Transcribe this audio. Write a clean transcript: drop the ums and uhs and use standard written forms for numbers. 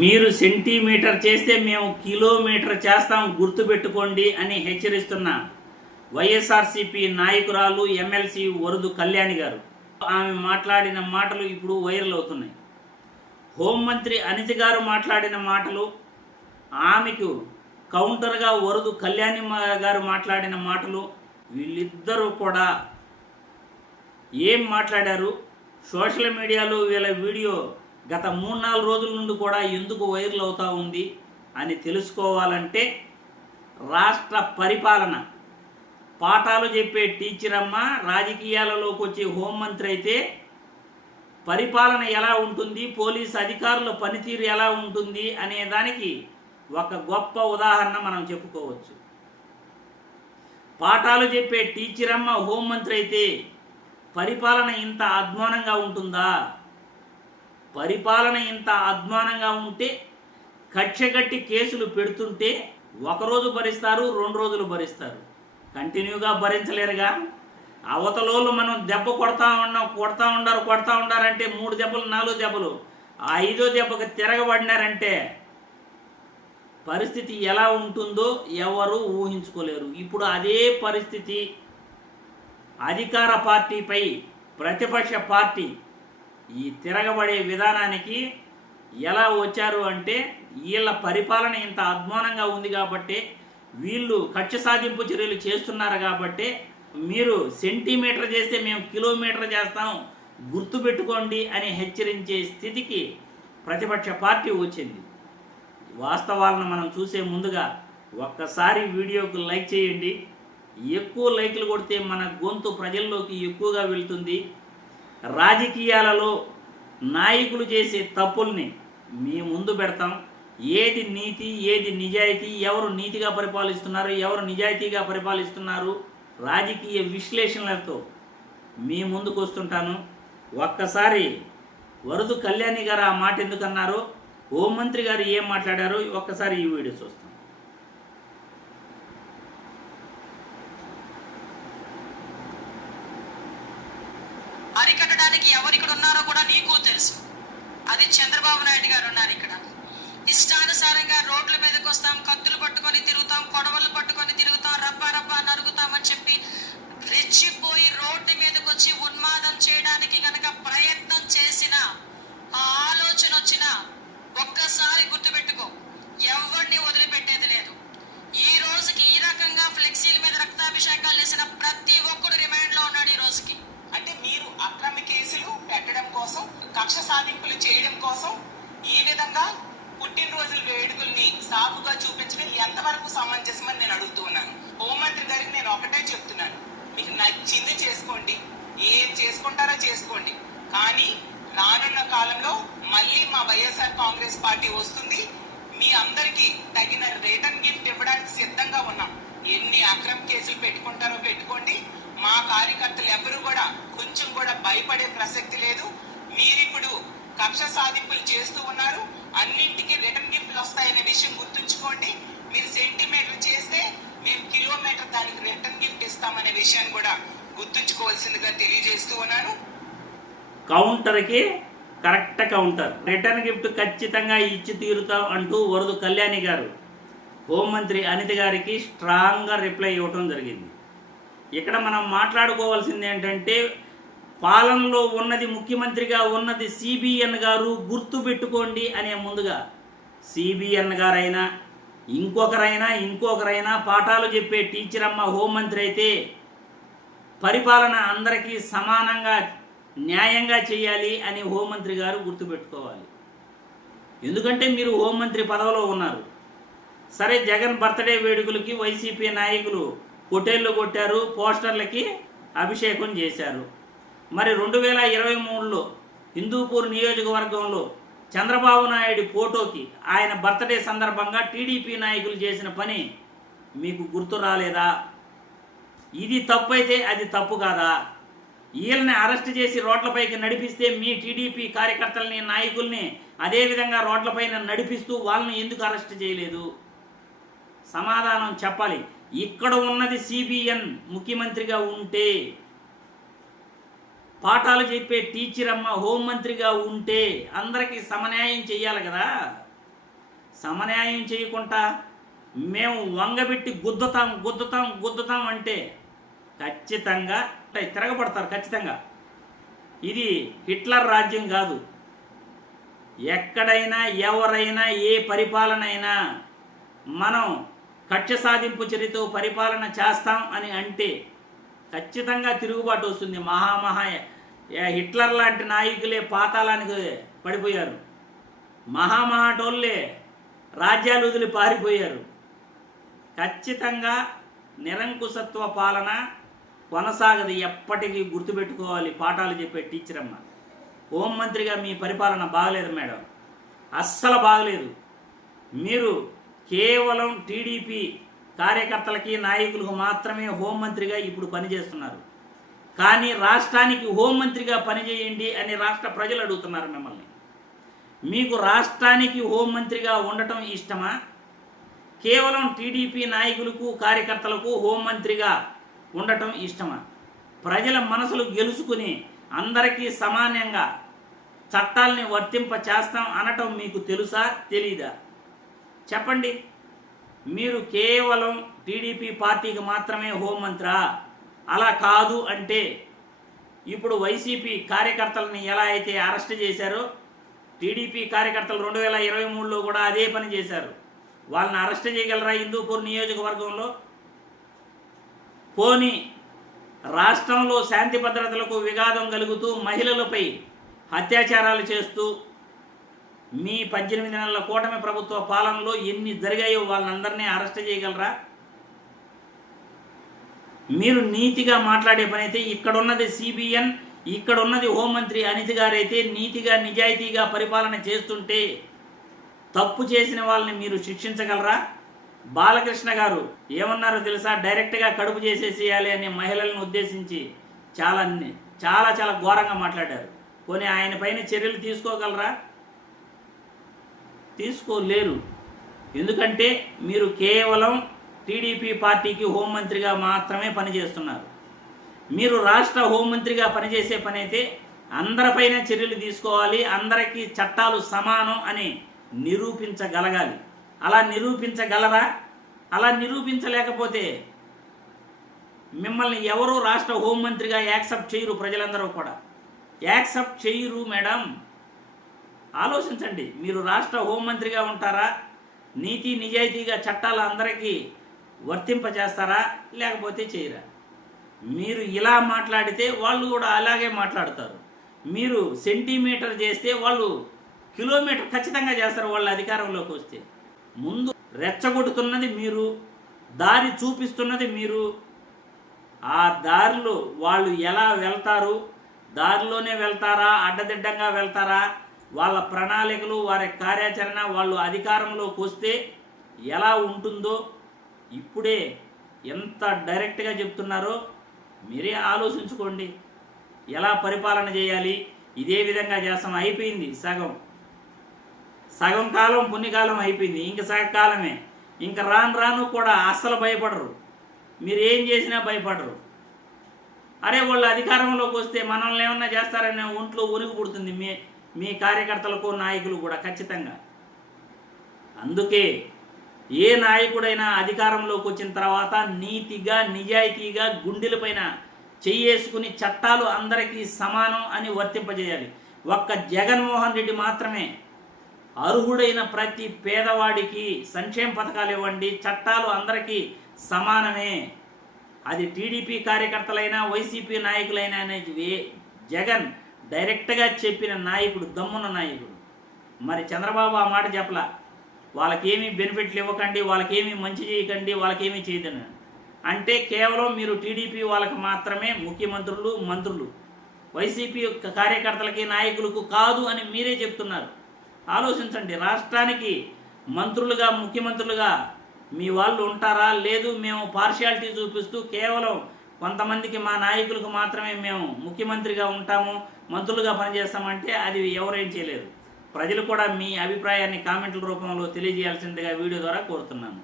మీరు సెంటీమీటర్ చేస్తే మేము కిలోమీటర్ చేస్తాం గుర్తుపెట్టుకోండి అని హెచ్చరిస్తున్న వైఎస్ఆర్సీపీ నాయకురాలు ఎమ్మెల్సీ వరదు కళ్యాణి గారు. ఆమె మాట్లాడిన మాటలు ఇప్పుడు వైరల్ అవుతున్నాయి. హోంమంత్రి అనిత గారు మాట్లాడిన మాటలు, ఆమెకు కౌంటర్గా వరదు కళ్యాణి గారు మాట్లాడిన మాటలు, వీళ్ళిద్దరూ కూడా ఏం మాట్లాడారు, సోషల్ మీడియాలో వీళ్ళ వీడియో గత 3-4 రోజుల నుండి కూడా ఎందుకు వైరల్ అవుతూ ఉంది అని తెలుసుకోవాలంటే, రాష్ట్ర పరిపాలన పాఠాలు చెప్పే టీచర్ అమ్మ రాజకీయాలలోకి వచ్చే హోంమంత్రి అయితే పరిపాలన ఎలా ఉంటుంది, పోలీసు అధికారుల పనితీరు ఎలా ఉంటుంది అనే దానికి ఒక గొప్ప ఉదాహరణ మనం చెప్పుకోవచ్చు. పాఠాలు చెప్పే టీచర్ అమ్మ హోంమంత్రి అయితే పరిపాలన ఇంత అధ్వానంగా ఉంటుందా? పరిపాలన ఇంత అధ్వానంగా ఉంటే కక్షగట్టి కేసులు పెడుతుంటే ఒకరోజు భరిస్తారు, 2 రోజులు భరిస్తారు, కంటిన్యూగా భరించలేరుగా. అవతలోళ్ళు మనం దెబ్బ కొడతా ఉండారంటే 3 దెబ్బలు 4 దెబ్బలు, 5వ దెబ్బకి తిరగబడినారంటే పరిస్థితి ఎలా ఉంటుందో ఎవరు ఊహించుకోలేరు. ఇప్పుడు అదే పరిస్థితి అధికార పార్టీపై ప్రతిపక్ష పార్టీ ఈ తిరగబడే విధానానికి ఎలా వచ్చారు అంటే, వీళ్ళ పరిపాలన ఇంత అధ్వానంగా ఉంది కాబట్టి, వీళ్ళు కక్ష సాధింపు చర్యలు చేస్తున్నారు కాబట్టి, మీరు సెంటీమీటర్ చేస్తే మేము కిలోమీటర్ చేస్తాం గుర్తుపెట్టుకోండి అని హెచ్చరించే స్థితికి ప్రతిపక్ష పార్టీ వచ్చింది. వాస్తవాలను మనం చూసే ముందుగా ఒక్కసారి వీడియోకు లైక్ చేయండి. ఎక్కువ లైక్లు కొడితే మన గొంతు ప్రజల్లోకి ఎక్కువగా వెళ్తుంది. రాజకీయాలలో నాయకులు చేసే తప్పుల్ని మీ ముందు పెడతాం. ఏది నీతి, ఏది నిజాయితీ, ఎవరు నీతిగా పరిపాలిస్తున్నారు, ఎవరు నిజాయితీగా పరిపాలిస్తున్నారు, రాజకీయ విశ్లేషణలతో మీ ముందుకు వస్తుంటాను. ఒక్కసారి వరదు కళ్యాణి గారు ఆ మాట ఎందుకన్నారు, హోంమంత్రి గారు ఏం మాట్లాడారో ఒక్కసారి ఈ వీడియో చూస్తాం. అరికట్టడానికి ఎవరు ఇక్కడ ఉన్నారో కూడా నీకు తెలుసు. అది చంద్రబాబు నాయుడు గారు ఉన్నారు ఇక్కడ. ఇష్టానుసారంగా రోడ్ల మీదకి వస్తాం, కత్తులు పట్టుకొని తిరుగుతాం, కొడవలు పట్టుకొని తిరుగుతాం, రప్పా నరుగుతామని చెప్పి రెచ్చిపోయి రోడ్డు మీదకి వచ్చి ఉన్మాదం చేయడానికి గనక ప్రయత్నం చేసిన, ఆ ఆలోచన వచ్చిన ఒక్కసారి గుర్తుపెట్టుకో, ఎవరిని వదిలిపెట్టేది లేదు. ఈ రోజుకి ఈ రకంగా ఫ్లెక్సీల మీద రక్తాభిషేకాలు చేసిన ప్రతి ఒక్కడు రిమాండ్ లో ఉన్నాడు ఈ రోజుకి. అంటే మీరు అక్రమ కేసులు పెట్టడం కోసం, కక్ష సాధింపులు చేయడం కోసం ఈ విధంగా పుట్టినరోజుల వేడుకల్ని సాకుగా చూపించడం ఎంతవరకు సమంజసమని నేను అడుగుతూ ఉన్నాను. హోంమంత్రి గారికి నేను ఒకటే చెప్తున్నాను, మీకు నచ్చింది చేసుకోండి, ఏం చేసుకుంటారో చేసుకోండి, కానీ రానున్న కాలంలో మళ్ళీ మా వైఎస్ఆర్ కాంగ్రెస్ పార్టీ వస్తుంది. మీ అందరికీ తగిన రిటర్న్ గిఫ్ట్ ఇవ్వడానికి సిద్ధంగా ఉన్నాం. ఎన్ని అక్రమ కేసులు పెట్టుకుంటారో పెట్టుకోండి, మా కార్యకర్తలు ఎవరు కూడా కొంచెం కూడా భయపడే ప్రసక్తి లేదు. మీరిప్పుడు కక్ష సాధింపులు చేస్తూ ఉన్నారు, అన్నింటికి రిటర్న్ గిఫ్ట్లు వస్తాయనే విషయం గుర్తుంచుకోండి. మీరు సెంటీమీటర్ చేస్తే మేము కిలోమీటర్ దానికి రిటర్న్ గిఫ్ట్ ఇస్తామనే విషయాన్ని కూడా గుర్తుంచుకోవాల్సిందిగా తెలియజేస్తూ ఉన్నాను. కౌంటర్కి కరెక్ట్ కౌంటర్, రిటర్న్ గిఫ్ట్ ఖచ్చితంగా ఇచ్చి తీరుతాం అంటూ వరదు కళ్యాణి గారు హోంమంత్రి అనిత గారికి స్ట్రాంగ్గా రిప్లై ఇవ్వటం జరిగింది. ఇక్కడ మనం మాట్లాడుకోవాల్సింది ఏంటంటే, పాలనలో ఉన్నది, ముఖ్యమంత్రిగా ఉన్నది సిబిఎన్ గారు, గుర్తుపెట్టుకోండి అనే ముందుగా సిబిఎన్ గారైనా ఇంకొకరైనా పాఠాలు చెప్పే టీచర్ అమ్మ హోంమంత్రి అయితే పరిపాలన అందరికీ సమానంగా న్యాయంగా చేయాలి అని హోంమంత్రి గారు గుర్తుపెట్టుకోవాలి. ఎందుకంటే మీరు హోంమంత్రి పదవిలో ఉన్నారు. సరే, జగన్ బర్త్డే వేడుకలకి వైసీపీ నాయకులు హోటళ్ళు కొట్టారు, పోస్టర్లకి అభిషేకం చేశారు. మరి 2023లో హిందూపూర్ నియోజకవర్గంలో చంద్రబాబు నాయుడు ఫోటోకి ఆయన బర్త్డే సందర్భంగా టీడీపీ నాయకులు చేసిన పని మీకు గుర్తు రాలేదా? ఇది తప్పు అయితే అది తప్పు కాదా? వీళ్ళని అరెస్ట్ చేసి రోడ్లపైకి నడిపిస్తే మీ టీడీపీ కార్యకర్తలని, నాయకుల్ని అదేవిధంగా రోడ్లపైన నడిపిస్తూ వాళ్ళని ఎందుకు అరెస్ట్ చేయలేదు? సమాధానం చెప్పాలి. ఇక్కడ ఉన్నది సిబిఎన్ ముఖ్యమంత్రిగా ఉంటే, పాఠాలు చెప్పే టీచర్ అమ్మ హోంమంత్రిగా ఉంటే అందరికీ సమన్యాయం చేయాలి కదా. సమన్యాయం చేయకుండా మేము వంగబెట్టి గుద్దుతాం అంటే ఖచ్చితంగా తిరగబడతారు ఖచ్చితంగా. ఇది హిట్లర్ రాజ్యం కాదు. ఎక్కడైనా ఎవరైనా ఏ పరిపాలన అయినా మనం కక్ష సాధింపు చర్యతో పరిపాలన చేస్తాం అని అంటే ఖచ్చితంగా తిరుగుబాటు వస్తుంది. హిట్లర్ లాంటి నాయకులే పాతాళానికి పడిపోయారు. మహాటోళ్ళే రాజ్యాలు వదిలి పారిపోయారు. ఖచ్చితంగా నిరంకుశత్వ పాలన కొనసాగదు. ఎప్పటికీ గుర్తుపెట్టుకోవాలి పాఠాలు చెప్పే టీచర్ అమ్మ. హోంమంత్రిగా మీ పరిపాలన బాగలేదు మేడం, అస్సలు బాగలేదు. మీరు కేవలం టీడీపీ కార్యకర్తలకి నాయకులకు మాత్రమే హోంమంత్రిగా ఇప్పుడు పనిచేస్తున్నారు. కానీ రాష్ట్రానికి హోంమంత్రిగా పనిచేయండి అని రాష్ట్ర ప్రజలు అడుగుతున్నారు మిమ్మల్ని. మీకు రాష్ట్రానికి హోంమంత్రిగా ఉండటం ఇష్టమా? కేవలం టీడీపీ నాయకులకు కార్యకర్తలకు హోంమంత్రిగా ఉండటం ఇష్టమా? ప్రజల మనసులు గెలుచుకుని అందరికీ సమానంగా చట్టాలని వర్తింప చేస్తాం అనటం మీకు తెలుసా తెలీదా? చెప్పండి. మీరు కేవలం టీడీపీ పార్టీకి మాత్రమే హోంమంత్రా? అలా కాదు అంటే ఇప్పుడు వైసీపీ కార్యకర్తలని ఎలా అయితే అరెస్ట్ చేశారో టీడీపీ కార్యకర్తలు 2023లో కూడా అదే పని చేశారు. వాళ్ళని అరెస్ట్ చేయగలరా హిందూపూర్ నియోజకవర్గంలో? పోనీ రాష్ట్రంలో శాంతి భద్రతలకు విఘాతం కలుగుతూ మహిళలపై అత్యాచారాలు చేస్తూ మీ 18 నెలల కూటమి ప్రభుత్వ పాలనలో ఎన్ని జరిగాయో వాళ్ళందరినీ అరెస్ట్ చేయగలరా? మీరు నీతిగా మాట్లాడే పని అయితే ఇక్కడున్నది సిబిఎన్, ఇక్కడున్నది హోంమంత్రి అనిత గారైతే నీతిగా నిజాయితీగా పరిపాలన చేస్తుంటే తప్పు చేసిన వాళ్ళని మీరు శిక్షించగలరా? బాలకృష్ణ గారు ఏమన్నారో తెలుసా? డైరెక్ట్గా కడుపు చేసేసేయాలి అనే మహిళలను ఉద్దేశించి చాలా ఘోరంగా మాట్లాడారు. పోనీ ఆయన పైన చర్యలు తీసుకోగలరా? తీసుకోలేరు. ఎందుకంటే మీరు కేవలం టీడీపీ పార్టీకి హోంమంత్రిగా మాత్రమే పనిచేస్తున్నారు. మీరు రాష్ట్ర హోంమంత్రిగా పనిచేసే పని అయితే అందరిపైన చర్యలు తీసుకోవాలి, అందరికీ చట్టాలు సమానం అని నిరూపించగలగాలి. అలా నిరూపించగలరా? అలా నిరూపించలేకపోతే మిమ్మల్ని ఎవరు రాష్ట్ర హోంమంత్రిగా యాక్సెప్ట్ చేయరు. ప్రజలందరూ కూడా యాక్సెప్ట్ చేయరు మేడం. ఆలోచించండి. మీరు రాష్ట్ర హోంమంత్రిగా ఉంటారా? నీతి నిజాయితీగా చట్టాలు అందరికీ వర్తింపచేస్తారా? లేకపోతే చేయరా? మీరు ఇలా మాట్లాడితే వాళ్ళు కూడా అలాగే మాట్లాడతారు. మీరు సెంటీమీటర్ చేస్తే వాళ్ళు కిలోమీటర్ ఖచ్చితంగా చేస్తారు. వాళ్ళు అధికారంలోకి వస్తే ముందు రెచ్చగొడుతున్నది మీరు, దారి చూపిస్తున్నది మీరు. ఆ దారిలో వాళ్ళు ఎలా వెళ్తారు, దారిలోనే వెళ్తారా, అడ్డదిడ్డంగా వెళ్తారా, వాళ్ళ ప్రణాళికలు, వారి కార్యాచరణ, వాళ్ళు అధికారంలోకి వస్తే ఎలా ఉంటుందో ఇప్పుడే ఎంత డైరెక్ట్గా చెప్తున్నారో మీరే ఆలోచించుకోండి. ఎలా పరిపాలన చేయాలి? ఇదే విధంగా చేస్తాం. అయిపోయింది సగం కాలం, పుణ్యకాలం అయిపోయింది. ఇంక సగకాలమే. ఇంక రాను కూడా అస్సలు భయపడరు. మీరు ఏం చేసినా భయపడరు. అరే వాళ్ళు అధికారంలోకి వస్తే మనల్ని ఏమన్నా చేస్తారనే ఒంట్లో ఉనికి పుడుతుంది మీ కార్యకర్తలకు, నాయకులు కూడా ఖచ్చితంగా. అందుకే ఏ నాయకుడైనా అధికారంలోకి వచ్చిన తర్వాత నీతిగా నిజాయితీగా గుండెలపైన చెయ్యేసుకుని చట్టాలు అందరికీ సమానం అని వర్తింపజేయాలి. ఒక్క జగన్మోహన్ రెడ్డి మాత్రమే అర్హుడైన ప్రతి పేదవాడికి సంక్షేమ పథకాలు ఇవ్వండి, చట్టాలు అందరికీ సమానమే. అది టీడీపీ కార్యకర్తలైనా వైసీపీ నాయకులైనా అనేది జగన్ డైరెక్ట్గా చెప్పిన నాయకుడు, దమ్మున్న నాయకుడు. మరి చంద్రబాబు ఆ మాట చెప్పలా. వాళ్ళకేమీ బెనిఫిట్లు ఇవ్వకండి, వాళ్ళకేమీ మంచి చేయకండి, వాళ్ళకేమీ చేయదని అంటే కేవలం మీరు టీడీపీ వాళ్ళకి మాత్రమే ముఖ్యమంత్రులు, మంత్రులు, వైసీపీ కార్యకర్తలకి నాయకులకు కాదు అని మీరే చెప్తున్నారు. ఆలోచించండి. రాష్ట్రానికి మంత్రులుగా, ముఖ్యమంత్రులుగా మీ వాళ్ళు ఉంటారా? లేదు, మేము పార్షియాలిటీ చూపిస్తూ కేవలం కొంతమందికి, మా నాయకులకు మాత్రమే మేము ముఖ్యమంత్రిగా ఉంటాము, మంత్రులుగా పనిచేస్తామంటే అది ఎవరేం చేయలేరు. ప్రజలు కూడా మీ అభిప్రాయాన్ని కామెంట్ల రూపంలో తెలియజేయాల్సిందిగా వీడియో ద్వారా కోరుతున్నాను.